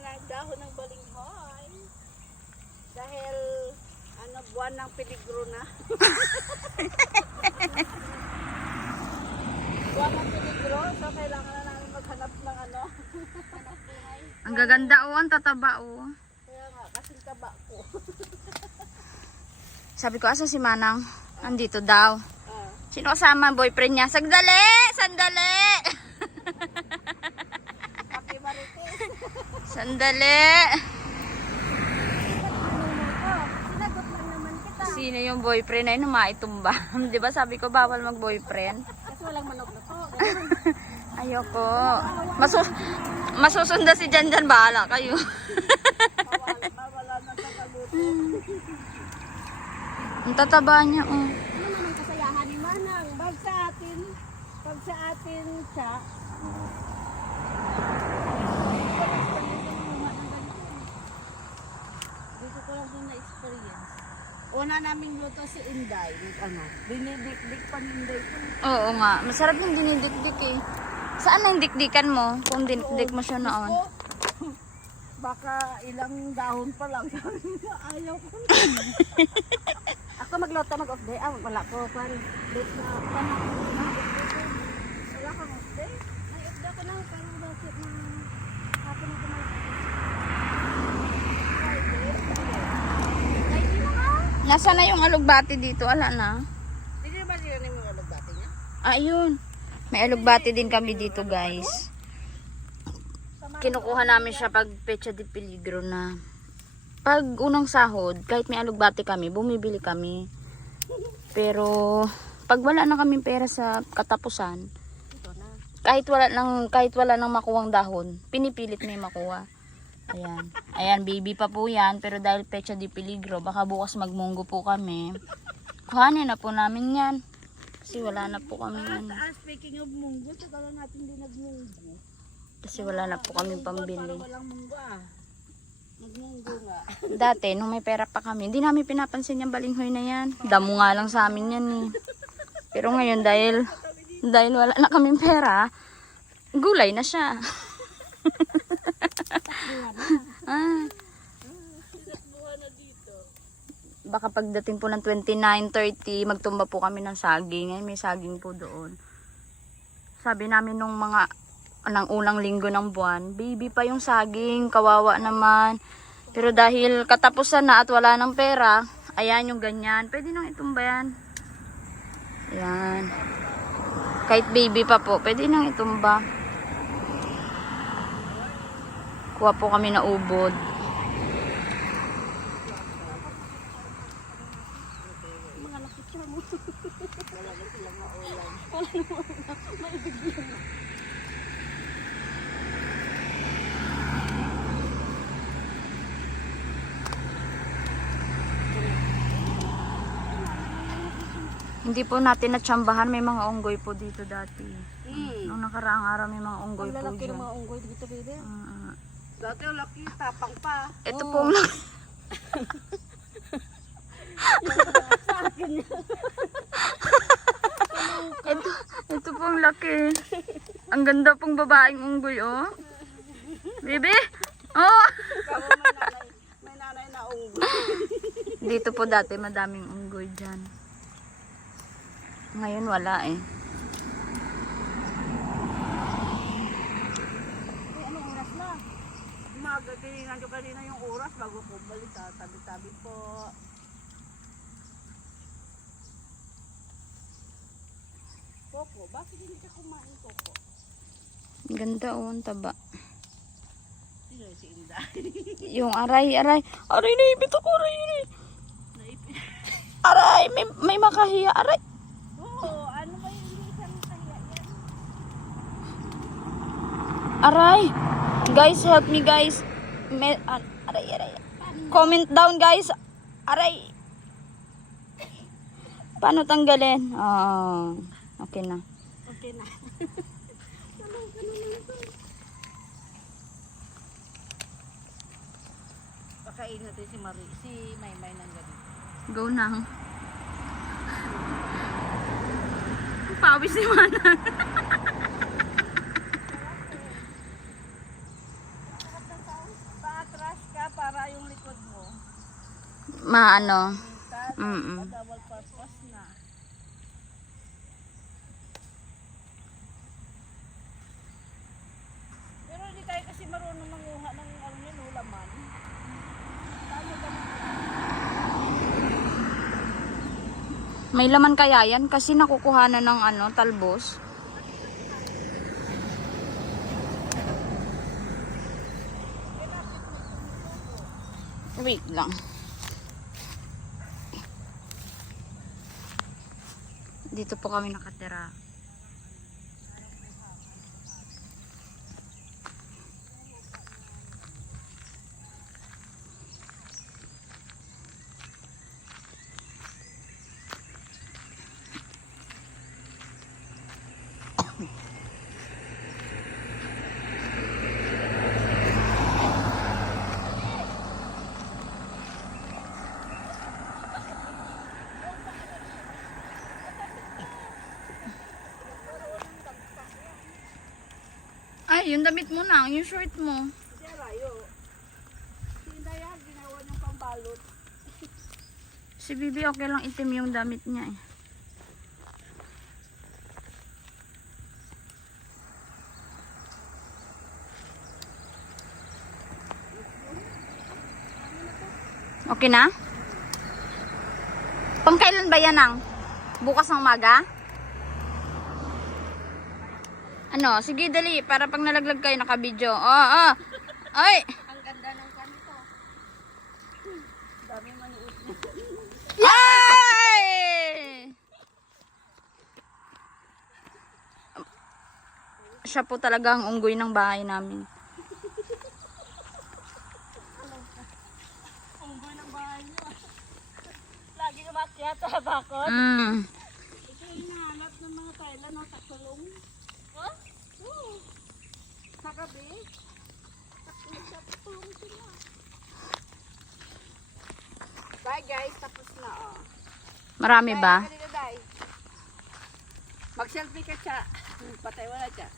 ng dahon ng balinghoy. Dahil buwan ng peligro na. Buwan ng peligro, so kailangan na namin maghanap ng hanap buhay. Ang gaganda ang tataba Kaya nga, kasing taba ko. Sabi ko, asa si Manang? Andito daw. Ah. Sino kasama ang boyfriend niya? Sandali! Sandali! Happy Marites. Sandali! Sinagot lang naman kita. Sino yung boyfriend na yun? Maitumba. Di ba sabi ko, bawal mag-boyfriend? Kasi walang manok na to. Ayoko. Masusunda si Janjan. Bahala kayo. Mawala na sa kaluto. Ang tataba niya, Ano naman ang kasayahan ni Manang? Pag sa atin siya, dito ko lang din na-experience. Una naming luto si Inday. Dinidik-dik pa ni Inday ko. Oo nga. Masarap yung dinidikdik eh. Saan ang dikdikan mo? Kung dinidik mo siya noon. Gusto, baka ilang dahon pa lang. Sabi niya, ayaw ko na. Ako magluto mag-off day. Wala ko. Date na. Wala kang off day? May off day ko na. Pero bakit na hapon na kumain. Friday na ka? Nasaan na yung alugbati dito? Ala na. Hindi ba siya yung mga lagbati niya? Ayun. May alugbati din kami dito, guys. Kinukuha namin siya pag pecha de peligro na. Pag unang sahod, kahit may alugbati kami, bumibili kami. Pero pag wala na kaming pera sa katapusan, Ito na. kahit wala nang makuwang dahon, pinipilit may makuha. Ayan. Ayan, baby pa po yan. Pero dahil pecha de peligro, baka bukas magmunggo po kami. Kuhanin na po namin yan. Kasi wala na po kami yan. Speaking of munggo, saka lang natin din nagmunggo. Kasi wala na po kami pambili. Walang munggo Nagmunggo nga. Dati, nung may pera pa kami, hindi namin pinapansin yung balinghoy na yan. Damo nga lang sa amin yan eh. Pero ngayon, dahil wala na kaming pera, gulay na siya. Ah. Baka pagdating po ng 29-30, magtumba po kami ng saging. Ngayon may saging po doon. Sabi namin nung ng unang linggo ng buwan, baby pa yung saging, kawawa naman. Pero dahil katapusan na at wala ng pera, ayan yung ganyan. Pwede nang itumba yan. Ayan. Kahit baby pa po, pwede nang itumba. Kuha po kami na ubod. Mga nakitsura mo. Wala na silang maulam. Wala na maibigyan na. Hindi po natin natsambahan, may mga unggoy po dito dati. Mm. Nung nakaraang araw may mga unggoy Ang po lalaki dyan. ng mga unggoy dito, baby. Ah, Dati ang laki, tapang pa. ito Oo. pong laki. Sa akin yan. ito pong laki. Ang ganda pong babaeng unggoy, oh. Baby? Oh! Kamo may nanay na unggoy. Dito po dati madaming unggoy dyan. Ngayon wala eh. Anong oras na? Umaga, tiningan ko kanina yung oras bago ko balik. Tabi-tabi po. Coco, bakit hindi ka kumain, Coco? Ang ganda, oh. Ang taba. Sino si Inday? Yung aray. Aray, naibit ako. Aray. Naipin. Aray, may makahiya. Aray. Oo, ano ba yung hindi isang kaya yan? Aray. Guys, help me guys. Aray. Comment down guys. Aray. Paano tanggalin? Oh, okay na. Okay na. Pakain natin si Maymay ng gabi. Go na. Pawis si Manang. maano. Double purpose na. Pero hindi tayo kasi marunong manguha ng ano yun, laman. Paano ganun? May laman kaya yan kasi nakukuha na ng ano, talbos. Wait lang. Dito po kami nakatira. Ay, yung damit mo na, yung short mo. Siya rayo. Hindi yan, ginawa niyang pambalot. Si Bibi okay lang itim yung damit niya eh. Okay na? Pangkailan ba yan ang? Bukas ng umaga? Ano? Sige, dali. Para pag nalaglag kayo, naka-video. Oh. Ay! Ang ganda ng kanito. Dami maliit na. Ay! Siya po talaga ang unggoy ng bahay namin. Unggoy ng bahay niyo. Lagi umakyat sa bakod. Ito yung hinahanap ng mga Thailand, no? Takulong. Huh? Oo. Sa gabi. Takulong sila. Bye guys, tapos na oh. Marami ba? Mag-selfie ka siya. Patay wala siya.